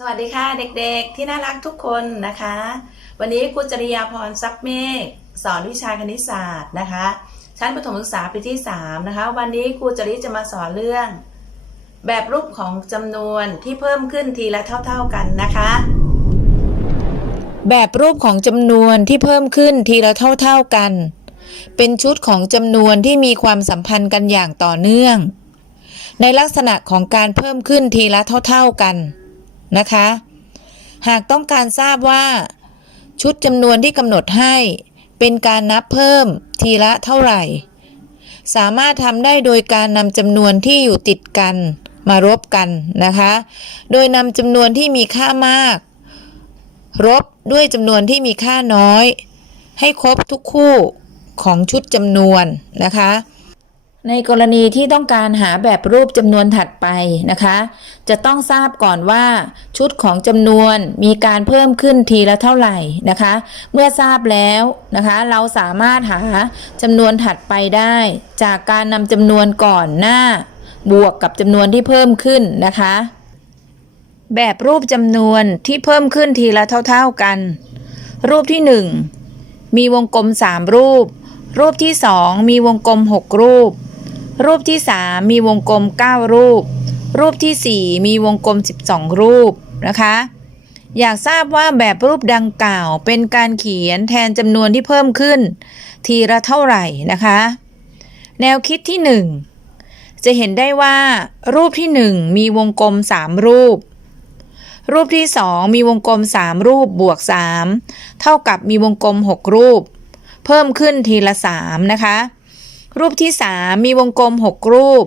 สวัสดีค่ะเด็กๆที่น่ารักทุกคนนะคะ วันนี้ครูจริยาพรซับเมฆสอนวิชาคณิตศาสตร์นะคะ ชั้นประถมศึกษาปีที่ 3 นะคะ วันนี้ครูจริจะมาสอนเรื่อง แบบรูปของจำนวนที่เพิ่มขึ้นทีละเท่า ๆกันนะคะ แบบรูปของจำนวนที่เพิ่มขึ้นทีละเท่า ๆกัน เป็นชุดของจำนวนที่มีความสัมพันธ์กันอย่างต่อเนื่อง ในลักษณะของการเพิ่มขึ้นทีละเท่า ๆกัน นะคะ หากต้องการทราบว่า ชุดจำนวนที่กำหนดให้ เป็นการนับเพิ่มทีละเท่าไหร่ สามารถทำได้โดยการนำจำนวนที่อยู่ติดกันมารบกันนะคะ โดยนำจำนวนที่มีค่ามากลบด้วยจำนวนที่มีค่าน้อย ให้ครบทุกคู่ของชุดจำนวนนะคะ ในกรณีที่ต้องการหาแบบรูปจำนวนถัดไปนะคะ จะต้องทราบก่อนว่าชุดของจำนวนมีการเพิ่มขึ้นทีละเท่าไหร่นะคะ เมื่อทราบแล้วนะคะ เราสามารถหาจำนวนถัดไปได้ จากการนำจำนวนก่อนหน้า บวกกับจำนวนที่เพิ่มขึ้นนะคะ แบบรูปจำนวนที่เพิ่มขึ้นทีละเท่า ๆกัน รูปที่ 1 มีวงกลม 3 รูปรูปที่ 2 มีวงกลม 6 รูป รูปที่ 3 มีวงกลม 9 รูป รูปทีสี่ 4 มีวงกลม 12 รูปนะคะ อยากทราบว่าแบบรูปดังกล่าวเป็นการเขียนแทนจำนวนที่เพิ่มขึ้น ทีละเท่าไหร่นะคะ แนวคิดที่ 1 จะเห็นได้ว่า รูปที่ 1 มีวงกลม 3 รูป รูปที่ 2 มีวงกลม 3 รูปบวก 3 เท่ากับมีวงกลม 6 รูป เพิ่มขึ้นทีละ 3 นะคะ รูปที่ 3 มีวงกลม 6 รูป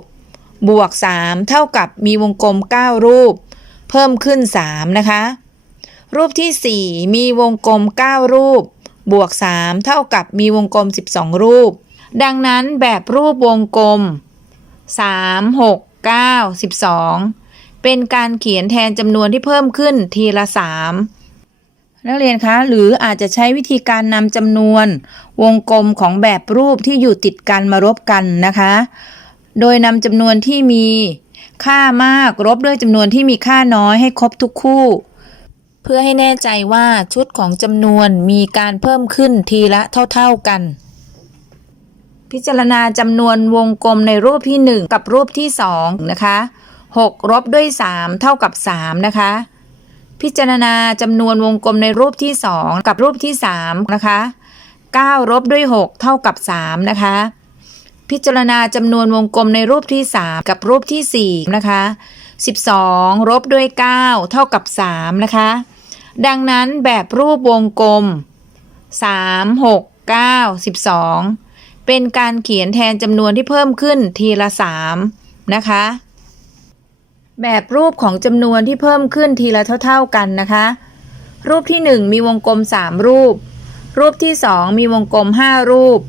บวก 3 เท่ากับมีวงกลม 9 รูป เพิ่มขึ้น 3 นะคะ รูปที่ 4 มีวงกลม 9 รูป บวก 3 เท่ากับมีวงกลม 12 รูป ดังนั้นแบบรูปวงกลม 3 6 9 12 เป็นการเขียนแทนจำนวนที่เพิ่มขึ้นทีละ 3 นักเรียนคะ หรืออาจจะใช้วิธีการนำจำนวน วงกลมของแบบรูปที่อยู่ติดกันมารบกันนะคะ โดยนำจำนวนที่มีค่ามากลบด้วยจำนวนที่มีค่าน้อยให้ครบทุกคู่ เพื่อให้แน่ใจว่าชุดของจำนวนมีการเพิ่มขึ้นทีละเท่า ๆกัน พิจารณาจำนวนวงกลมในรูปที่ 1 กับรูปที่ 2 นะคะ6ลบด้วย 3 เท่ากับ 3 นะคะ พิจารณาจำนวนวงกลมในรูปที่ 2 กับรูปที่ 3 นะคะ 9 ลบด้วย 6 เท่ากับ 3 นะคะ พิจารณาจำนวนวงกลมในรูปที่ 3 กับรูปที่ 4 นะคะ 12ลบด้วย 9 เท่ากับ 3 นะคะ ดังนั้นแบบรูปวงกลม 3 6 9 12 เป็นการเขียนแทนจำนวนที่เพิ่มขึ้นทีละ 3 นะคะ แบบรูปของจำนวนที่เพิ่มขึ้นทีละเท่า ๆกันนะคะ รูปที่ 1 มีวงกลม 3 รูป รูปที่ 2 มีวงกลม 5 รูป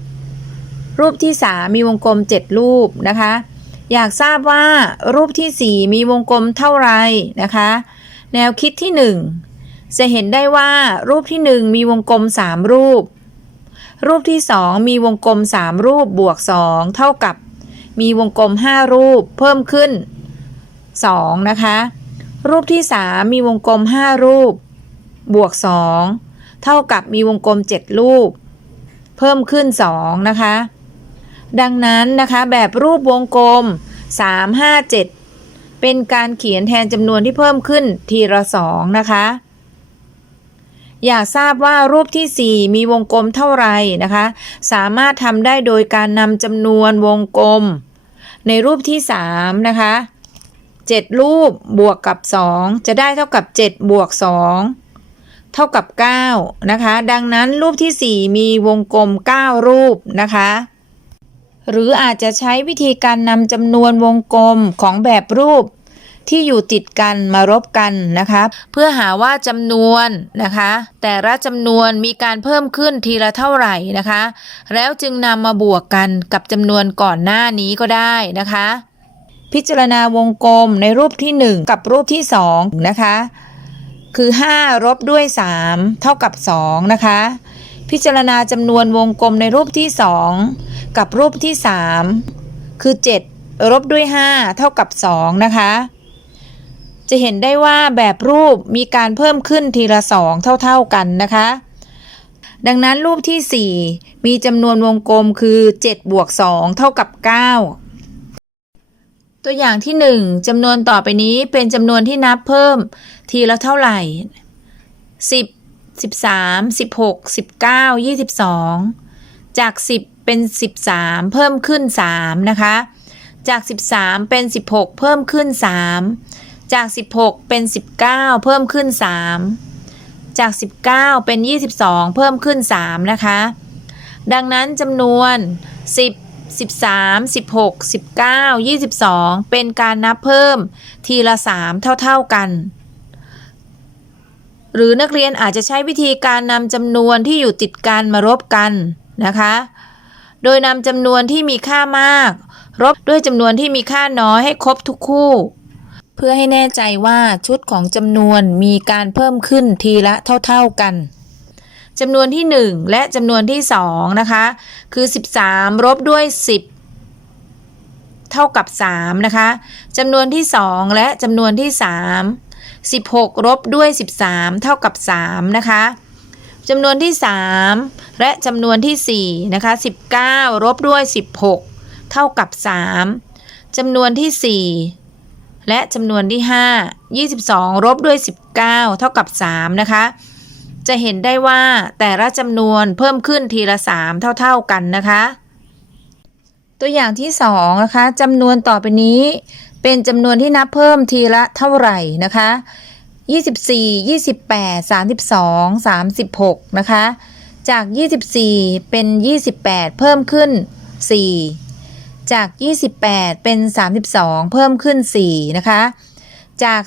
รูปที่ 3 มีวงกลม 7 รูปนะคะ อยากทราบว่ารูปที่ 4 มีวงกลมเท่าไหรนะคะ แนวคิดที่ 1 จะเห็นได้ว่ารูปที่ 1 มีวงกลม 3 รูป รูปที่ 2 มีวงกลม 3 รูปบวก 2 เท่ากับ มีวงกลม 5 รูปเพิ่มขึ้น 2 นะคะ รูปที่ 3 มีวงกลม 5 รูป บวก 2 เท่ากับมีวงกลม 7 รูป เพิ่มขึ้น 2 นะคะ ดังนั้นนะคะแบบรูปวงกลม 3 5 7 เป็นการเขียนแทนจำนวนที่เพิ่มขึ้นทีละ 2 นะคะอยากทราบว่ารูปที่ 4 มีวงกลมเท่าไหร่นะคะ สามารถทำได้โดยการนำจำนวนวงกลม ในรูปที่ 3 นะคะ 7 รูปบวกกับ 2 จะได้เท่ากับ 7 บวก 2 เท่ากับ 9 นะคะ ดังนั้นรูปที่ 4 มีวงกลม 9 รูปนะคะ หรืออาจจะใช้วิธีการนำจำนวนวงกลมของแบบรูปที่อยู่ติดกันมารบกันนะคะ เพื่อหาว่าจำนวนนะคะ แต่ละจำนวนมีการเพิ่มขึ้นทีละเท่าไหร่นะคะ แล้วจึงนำมาบวกกันกับจำนวนก่อนหน้านี้ก็ได้นะคะ พิจารณาวงกลมในรูปที่ 1 กับรูปที่ 2 นะคะ คือ 5 ลบด้วย 3 เท่ากับ 2 นะคะ พิจารณาจำนวนวงกลมในรูปที่ 2 กับรูปที่ 3 คือ 7 ลบด้วย 5 เท่ากับ 2 นะคะ จะเห็นได้ว่าแบบรูปมีการเพิ่มขึ้นทีละสองเท่าๆกันนะคะดังนั้นรูปที่ 4 มีจำนวนวงกลมคือ7บวก2เท่ากับ 9 ตัวอย่างที่ 1จำนวนต่อไปนี้เป็นจำนวนที่นับเพิ่ม ทีละเท่าไหร่ 10 13 16 19 22 จาก 10 เป็น 13 เพิ่มขึ้น 3 นะคะ จาก 13 เป็น 16 เพิ่มขึ้น 3 จาก 16 เป็น 19 เพิ่มขึ้น 3 จาก 19 เป็น 22 เพิ่มขึ้น 3 นะคะ ดังนั้นจำนวน 10 13 16 19 22 เป็นการนับเพิ่มทีละ 3 เท่า ๆ กัน หรือนักเรียนอาจจะใช้วิธีการนำจำนวนที่อยู่ติดกันมารบกันนะคะ โดยนำจำนวนที่มีค่ามาก รบด้วยจำนวนที่มีค่าน้อยให้ครบทุกคู่ เพื่อให้แน่ใจว่าชุดของจำนวนมีการเพิ่มขึ้นทีละเท่า ๆกัน จำนวนที่ 1 และจำนวนที่2นะคะคือ 13รบด้วย 10 เท่ากับ3นะคะจำนวนที่ 2 และจำนวนที่ 3 16รบด้วย 13 เท่ากับ3นะคะจำนวนที่ 3 และจำนวนที่4นะคะ19รบด้วย 16 เท่ากับ 3จำนวนที่ 4และจำนวนที่ 5 22รบด้วย 19 เท่ากับ 3 นะคะ จะเห็นได้ว่าแต่ละจำนวนเพิ่มขึ้นทีละ 3 เท่า ๆกันนะคะ ตัวอย่างที่2นะคะจำนวนต่อไปนี้ เป็นจำนวนที่นับเพิ่มทีละเท่าไหร่นะคะ24 28 32 36 นะคะ จาก 24 เป็น 28 เพิ่มขึ้น 4 จาก 28 เป็น 32 เพิ่มขึ้น 4 นะคะ จาก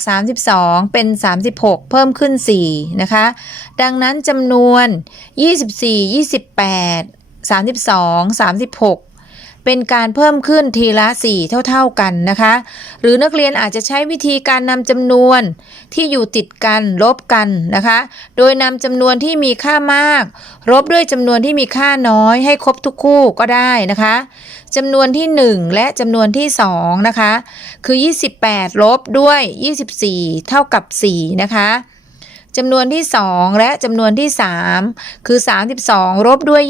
32 เป็น 36 เพิ่มขึ้น 4 นะคะ ดังนั้นจำนวน 24 28 32 36 เป็นการเพิ่มขึ้นทีละ 4 เท่า ๆกันนะคะ หรือนักเรียนอาจจะใช้วิธีการนำจำนวนที่อยู่ติดกันลบกันนะคะ โดยนำจำนวนที่มีค่ามากลบด้วยจำนวนที่มีค่าน้อย ให้ครบทุกคู่ก็ได้นะคะจำนวนที่ 1 และจำนวนที่ 2 นะคะ คือ 28 ลบด้วย 24 เท่ากับ 4 นะคะ จำนวนที่ 2 และจำนวนที่ 3 คือ 32ลบด้วย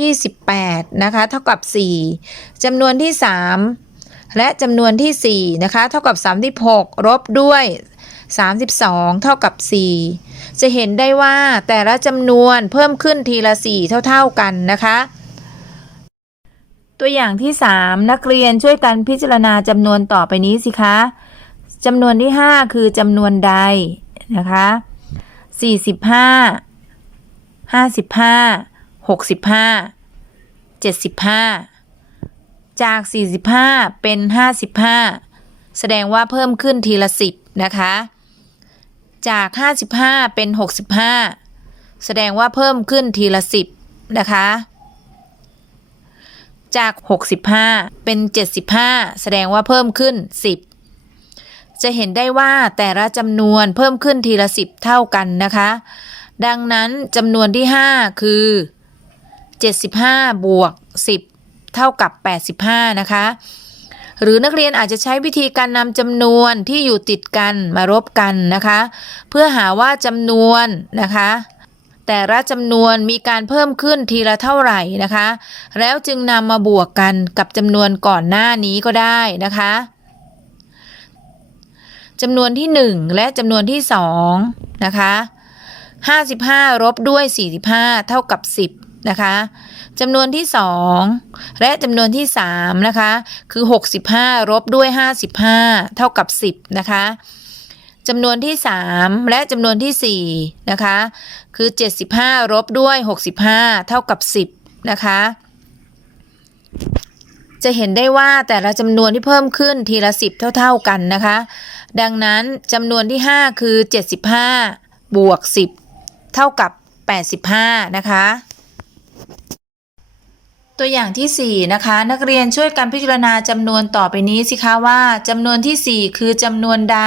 28 นะคะ เท่ากับ 4จำนวนที่ 3 และจำนวนที่ 4 นะคะ เท่ากับ 36ลบด้วย 32 เท่ากับ 4 จะเห็นได้ว่าแต่ละจำนวนเพิ่มขึ้นทีละ 4 เท่าๆกันนะคะตัวอย่างที่ 3 นักเรียนช่วยกันพิจารณาจำนวนต่อไปนี้สิคะจำนวนที่ 5 คือจำนวนใดนะคะ 45 55 65 75จาก45เป็น55แสดงว่าเพิ่มขึ้นทีละ10นะคะ จาก55เป็น65แสดงว่าเพิ่มขึ้นทีละ10นะคะจาก 65 เป็น 75 แสดงว่าเพิ่มขึ้น 10 จะเห็นได้ว่าแต่ละจำนวนเพิ่มขึ้นทีละ10เท่ากันนะคะ ดังนั้นจำนวนที่ 5 คือ 75 บวก 10 เท่ากับ 85 นะคะ หรือนักเรียนอาจจะใช้วิธีการนำจำนวนที่อยู่ติดกันมารบกันนะคะ เพื่อหาว่าจำนวนนะคะแต่ละจำนวนมีการเพิ่มขึ้นทีละเท่าไหร่นะคะ แล้วจึงนำมาบวกกันกับจำนวนก่อนหน้านี้ก็ได้นะคะ จำนวนที่ 1 และจำนวนที่2นะคะ55ลบด้วย 45 เท่ากับ 10นะคะจำนวนที่ 2 และจำนวนที่ 3 นะคะ คือ 65ลบด้วย 55 เท่ากับ 10 นะคะจำนวนที่ 3 และจำนวนที่ 4 นะคะ คือ 75ลบด้วย 65 เท่ากับ 10 นะคะ จะเห็นได้ว่าแต่ละจำนวนที่เพิ่มขึ้นทีละ 10 เท่า ๆกันนะคะ ดังนั้นจำนวนที่ 5 คือ 75 บวก 10 เท่ากับ 85 นะคะ ตัวอย่างที่ 4 นะคะ นักเรียนช่วยกันพิจารณาจำนวนต่อไปนี้สิคะว่าจำนวนที่ 4 คือจำนวนใด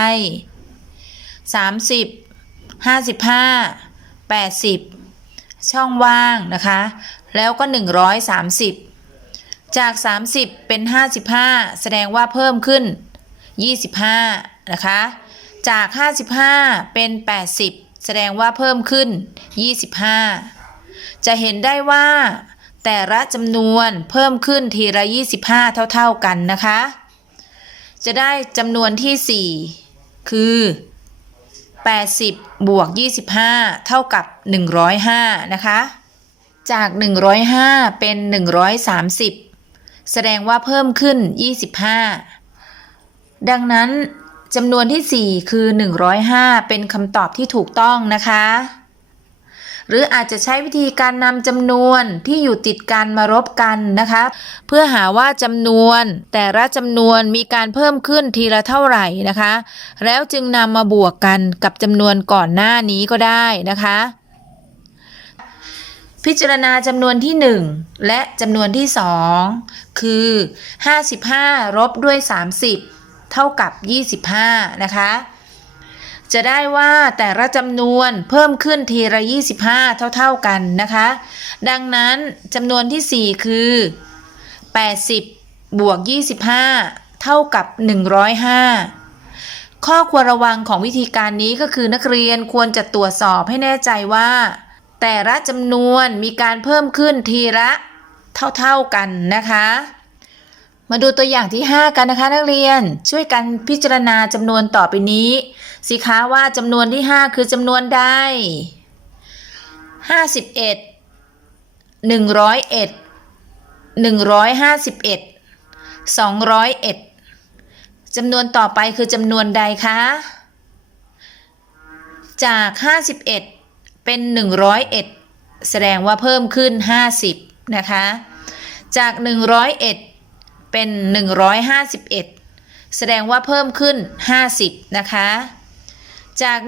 30 55 80 ช่องว่างนะคะ แล้วก็ 130 จาก 30 เป็น 55 แสดงว่าเพิ่มขึ้น 25 นะคะ จาก 55 เป็น 80 แสดงว่าเพิ่มขึ้น 25 จะเห็นได้ว่า แต่ละจำนวนเพิ่มขึ้นทีละ 25 เท่า ๆกันนะคะ จะได้จำนวนที่ 4 คือ 80 บวก 25 เท่ากับ 105 นะคะจาก 105 เป็น 130 แสดงว่าเพิ่มขึ้น 25 ดังนั้นจำนวนที่ 4 คือ 105 เป็นคำตอบที่ถูกต้องนะคะ หรืออาจจะใช้วิธีการนำจำนวนที่อยู่ติดกันมารบกันนะคะ เพื่อหาว่าจำนวนแต่ละจำนวนมีการเพิ่มขึ้นทีละเท่าไหร่นะคะ แล้วจึงนำมาบวกกันกับจำนวนก่อนหน้านี้ก็ได้นะคะ พิจารณาจำนวนที่ 1 และจำนวนที่ 2 คือ 55ลบด้วย 30 เท่ากับ 25 นะคะ จะได้ว่าแต่ละจำนวนเพิ่มขึ้นทีละ 25 เท่า ๆกันนะคะ ดังนั้นจำนวนที่ 4 คือ 80 บวก 25 เท่ากับ 105ข้อควรระวังของวิธีการนี้ก็คือนักเรียนควรจะตรวจสอบให้แน่ใจว่า แต่ละจำนวนมีการเพิ่มขึ้นทีละเท่าๆกันนะคะ มาดูตัวอย่างที่ 5 กันนะคะ นักเรียนช่วยกันพิจารณาจำนวนต่อไปนี้ สิคะว่าจำนวนที่ 5 คือจำนวนใด51 101 151 201จำนวนต่อไปคือจำนวนใดคะ จาก 51 เป็น 101 แสดงว่าเพิ่มขึ้น 50 นะคะ จาก 101 เป็น 151 แสดงว่าเพิ่มขึ้น 50 นะคะ จาก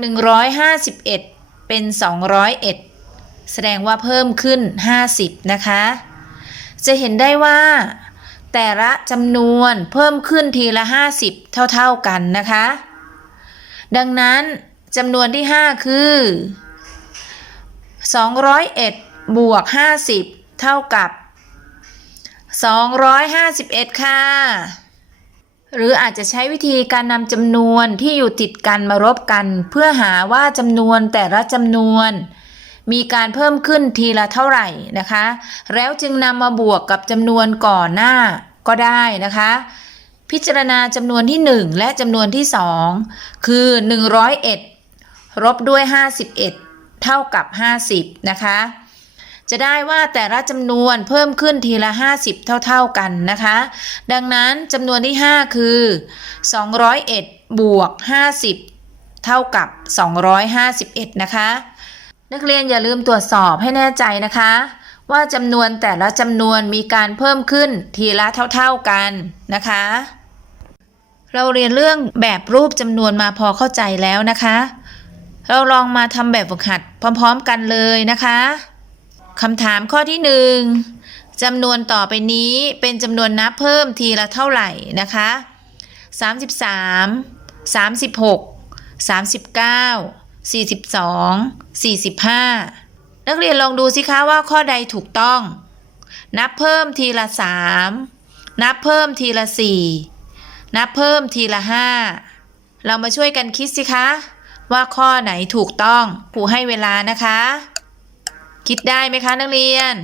151 เป็น 201 แสดงว่าเพิ่มขึ้น 50 นะคะ จะเห็นได้ว่าแต่ละจำนวนเพิ่มขึ้นทีละ 50 เท่า ๆกันนะคะ ดังนั้นจำนวนที่ 5 คือ 201 บวก 50 เท่ากับ 251 ค่ะ หรืออาจจะใช้วิธีการนำจำนวนที่อยู่ติดกันมารบกัน เพื่อหาว่าจำนวนแต่ละจำนวน มีการเพิ่มขึ้นทีละเท่าไหร่นะคะ แล้วจึงนำมาบวกกับจำนวนก่อนหน้าก็ได้นะคะพิจารณาจำนวนที่ 1 และจำนวนที่ 2 คือ 101ลบด้วย 51 เท่ากับ 50 นะคะ จะได้ว่าแต่ละจำนวนเพิ่มขึ้นทีละ 50 เท่า ๆกันนะคะ ดังนั้นจำนวนที่ 5 คือ 201 บวก 50 เท่ากับ 251 นะคะ นักเรียนอย่าลืมตรวจสอบให้แน่ใจนะคะว่าจำนวนแต่ละจำนวนมีการเพิ่มขึ้นทีละเท่าๆกันนะคะ เราเรียนเรื่องแบบรูปจำนวนมาพอเข้าใจแล้วนะคะ เราลองมาทำแบบฝึกหัดพร้อม ๆ กันเลยนะคะคำถามข้อที่หนึ่งจำนวนต่อไปนี้เป็นจำนวนนับเพิ่มทีละเท่าไหร่นะคะ33 36 39 42 45 นักเรียนลองดูสิคะว่าข้อใดถูกต้อง นับเพิ่มทีละ 3 นับเพิ่มทีละ 4 นับเพิ่มทีละ 5 เรามาช่วยกันคิดสิคะ ว่าข้อไหนถูกต้องครูให้เวลานะคะ คิดได้ไหมคะนักเรียน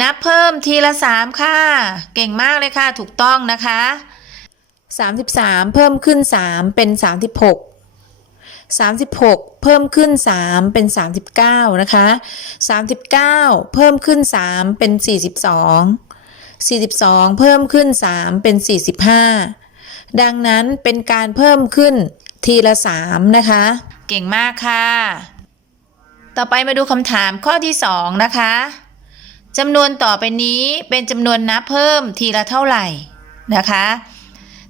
นับเพิ่มทีละ3ค่ะ เก่งมากเลยค่ะ ถูกต้องนะคะ 33 เพิ่มขึ้น 3 เป็น 36 36 เพิ่มขึ้น 3 เป็น 39 นะคะ 39 เพิ่มขึ้น 3 เป็น 42 42 เพิ่มขึ้น 3 เป็น 45 ดังนั้นเป็นการเพิ่มขึ้น ทีละ3นะคะ เก่งมากค่ะ ต่อไปมาดูคำถามข้อที่2นะคะจำนวนต่อไปนี้เป็นจำนวนนับเพิ่มทีละเท่าไหร่นะคะ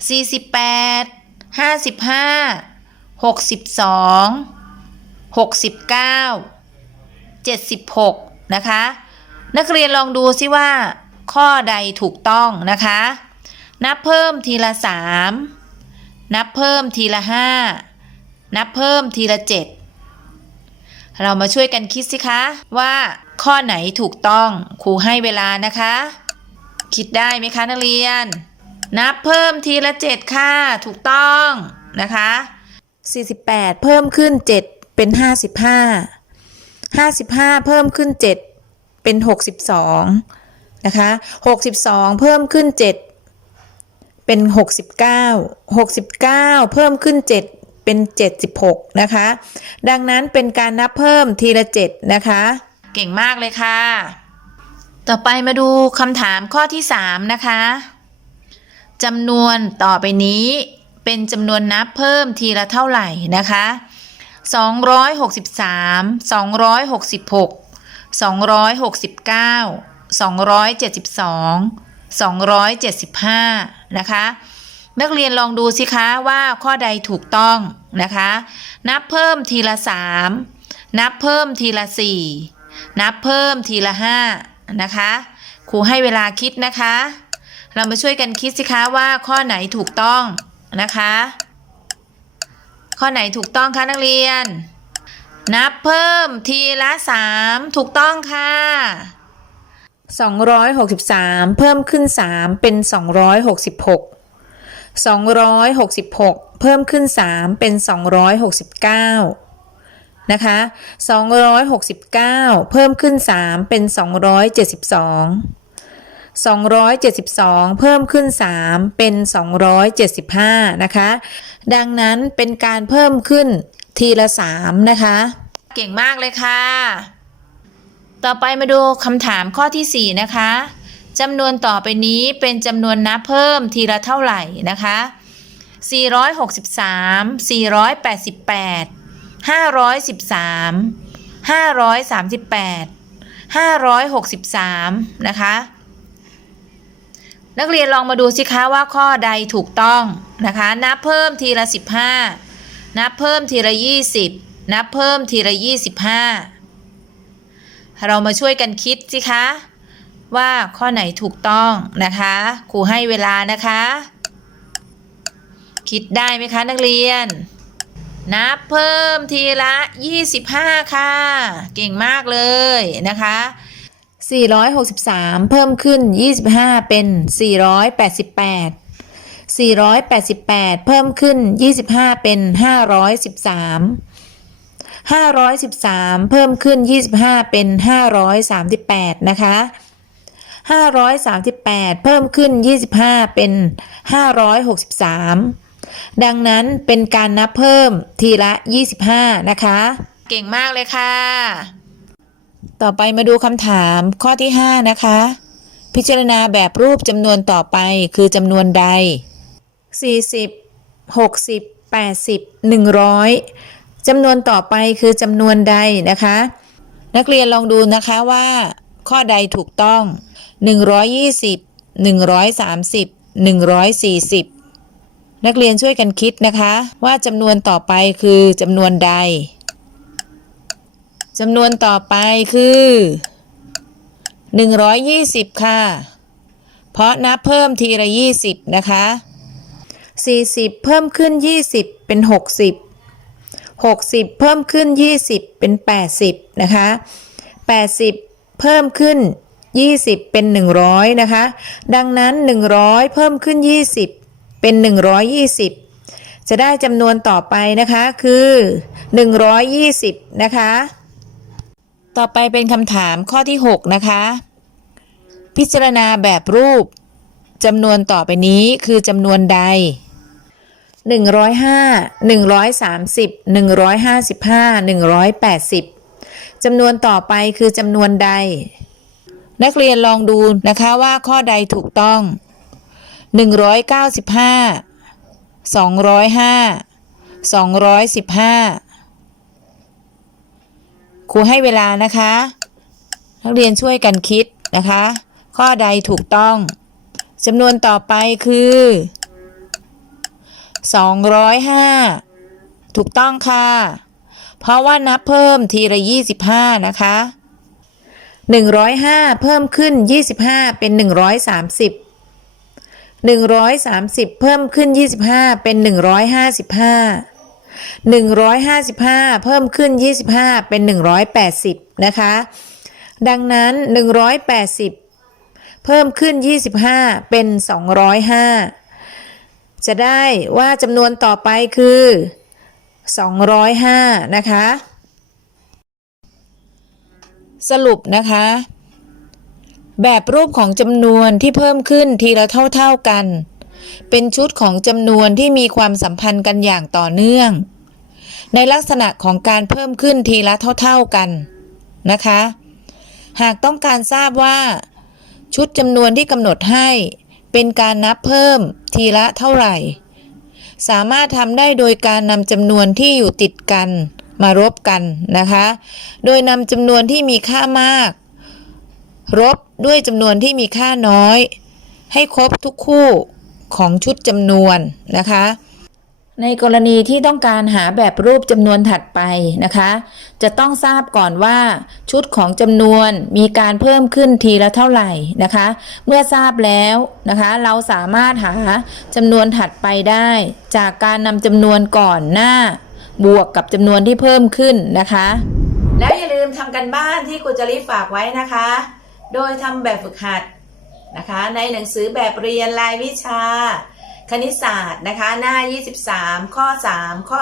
48 55 62 69 76 นะคะ นักเรียนลองดูซิว่า ข้อใดถูกต้องนะคะ นับเพิ่มทีละ 3 นับเพิ่มทีละ5นับเพิ่มทีละ7เรามาช่วยกันคิดสิคะว่าข้อไหนถูกต้องครูให้เวลานะคะ คิดได้ไหมคะนักเรียน นับเพิ่มทีละ7ค่ะถูกต้องนะคะ48 เพิ่มขึ้น 7 เป็น 55 55 เพิ่มขึ้น 7 เป็น 62 นะคะ 62 เพิ่มขึ้น 7 เป็น 69 69 เพิ่มขึ้น 7 เป็น 76 นะคะ ดังนั้นเป็นการนับเพิ่มทีละ 7 นะคะ เก่งมากเลยค่ะ ต่อไปมาดูคำถามข้อที่ 3 นะคะจำนวนต่อไปนี้เป็นจำนวนนับเพิ่มทีละเท่าไหร่นะคะ263 266 269 272 275 นะคะ นักเรียนลองดูสิคะว่าข้อใดถูกต้องนะคะ นับเพิ่มทีละ3นับเพิ่มทีละ4นับเพิ่มทีละ5นะคะครูให้เวลาคิดนะคะ เรามาช่วยกันคิดสิคะว่าข้อไหนถูกต้องนะคะ ข้อไหนถูกต้องคะนักเรียน นับเพิ่มทีละ3ถูกต้องค่ะ 263 เพิ่มขึ้น 3 เป็น 266 266 เพิ่มขึ้น 3 เป็น 269 นะคะ 269 เพิ่มขึ้น 3 เป็น 272 272 เพิ่มขึ้น 3 เป็น 275 นะคะ ดังนั้นเป็นการเพิ่มขึ้นทีละ 3 นะคะ เก่งมากเลยค่ะ ต่อไปมาดูคำถามข้อที่ 4 นะคะจำนวนต่อไปนี้เป็นจำนวนนับเพิ่มทีละเท่าไหร่นะคะ 463 488 513 538 563 นะคะ นักเรียนลองมาดูสิคะว่าข้อใดถูกต้องนะคะ นับเพิ่มทีละ 15 นับเพิ่มทีละ 20 นับเพิ่มทีละ 25 เรามาช่วยกันคิดสิคะ ว่าข้อไหนถูกต้องนะคะครูให้เวลานะคะ คิดได้ไหมคะนักเรียน นับเพิ่มทีละ 25 ค่ะ เก่งมากเลยนะคะ463 เพิ่มขึ้น 25 เป็น 488 488 เพิ่มขึ้น 25 เป็น 513 513 เพิ่มขึ้น 25 เป็น 538 นะคะ 538 เพิ่มขึ้น 25 เป็น 563 ดังนั้นเป็นการนับเพิ่มทีละ 25 นะคะ เก่งมากเลยค่ะ ต่อไปมาดูคำถามข้อที่ 5 นะคะ พิจารณาแบบรูปจำนวนต่อไปคือจำนวนใด 40 60 80 100 จำนวนต่อไปคือจำนวนใดนะคะ นักเรียนลองดูนะคะว่า ข้อใดถูกต้อง 120 130 140 นักเรียนช่วยกันคิดนะคะ ว่าจำนวนต่อไปคือจำนวนใดจำนวนต่อไปคือ 120 ค่ะ เพราะนับเพิ่มทีละ 20 นะคะ 40 เพิ่มขึ้น 20 เป็น 60 60 เพิ่มขึ้น 20 เป็น 80 นะคะ 80 เพิ่มขึ้น 20 เป็น 100 นะคะ ดังนั้น 100 เพิ่มขึ้น 20 เป็น 120 จะได้จำนวนต่อไปนะคะคือ 120 นะคะ ต่อไปเป็นคำถามข้อที่ 6 นะคะ พิจารณาแบบรูปจำนวนต่อไปนี้คือจำนวนใด 105 130 155 180จำนวนต่อไปคือจำนวนใด นักเรียนลองดูนะคะว่าข้อใดถูกต้อง195 205 215ครูให้เวลานะคะ นักเรียนช่วยกันคิดนะคะ ข้อใดถูกต้องจำนวนต่อไปคือ 205 ถูกต้องค่ะ เพราะว่านับเพิ่มทีละ 25 นะคะ 105 เพิ่มขึ้น 25 เป็น 130 130 เพิ่มขึ้น 25 เป็น 155 155 เพิ่มขึ้น 25 เป็น 180 นะคะ ดังนั้น 180 เพิ่มขึ้น 25 เป็น 205 จะได้ว่าจำนวนต่อไปคือ 205 นะคะ สรุปนะคะ แบบรูปของจำนวนที่เพิ่มขึ้นทีละเท่า ๆกัน เป็นชุดของจำนวนที่มีความสัมพันธ์กันอย่างต่อเนื่อง ในลักษณะของการเพิ่มขึ้นทีละเท่า ๆกันนะคะ หากต้องการทราบว่า ชุดจำนวนที่กำหนดให้ เป็นการนับเพิ่มทีละเท่าไหร่ สามารถทำได้โดยการนำจำนวนที่อยู่ติดกันมารบกันนะคะ โดยนำจำนวนที่มีค่ามาก รบด้วยจำนวนที่มีค่าน้อย ให้ครบทุกคู่ของชุดจำนวนนะคะ ในกรณีที่ต้องการหาแบบรูปจำนวนถัดไปนะคะ จะต้องทราบก่อนว่าชุดของจำนวนมีการเพิ่มขึ้นทีละเท่าไหร่นะคะ เมื่อทราบแล้วนะคะ เราสามารถหาจำนวนถัดไปได้ จากการนำจำนวนก่อนหน้า บวกกับจำนวนที่เพิ่มขึ้นนะคะ แล้วอย่าลืมทำกันบ้านที่ครูจะริฝากไว้นะคะ โดยทำแบบฝึกหัดนะคะ ในหนังสือแบบเรียนรายวิชา คณิตศาสตร์นะคะ หน้า 23 ข้อ 3 ข้อ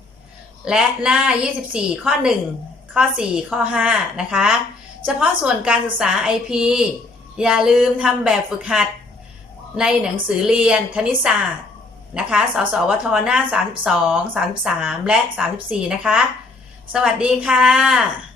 4 และหน้า 24 ข้อ 1 ข้อ 4 ข้อ 5 นะคะ เฉพาะส่วนการศึกษา IP อย่าลืมทำแบบฝึกหัด ในหนังสือเรียนคณิตศาสตร์นะคะ สสวทหน้า 32 33 และ 34 นะคะ สวัสดีค่ะ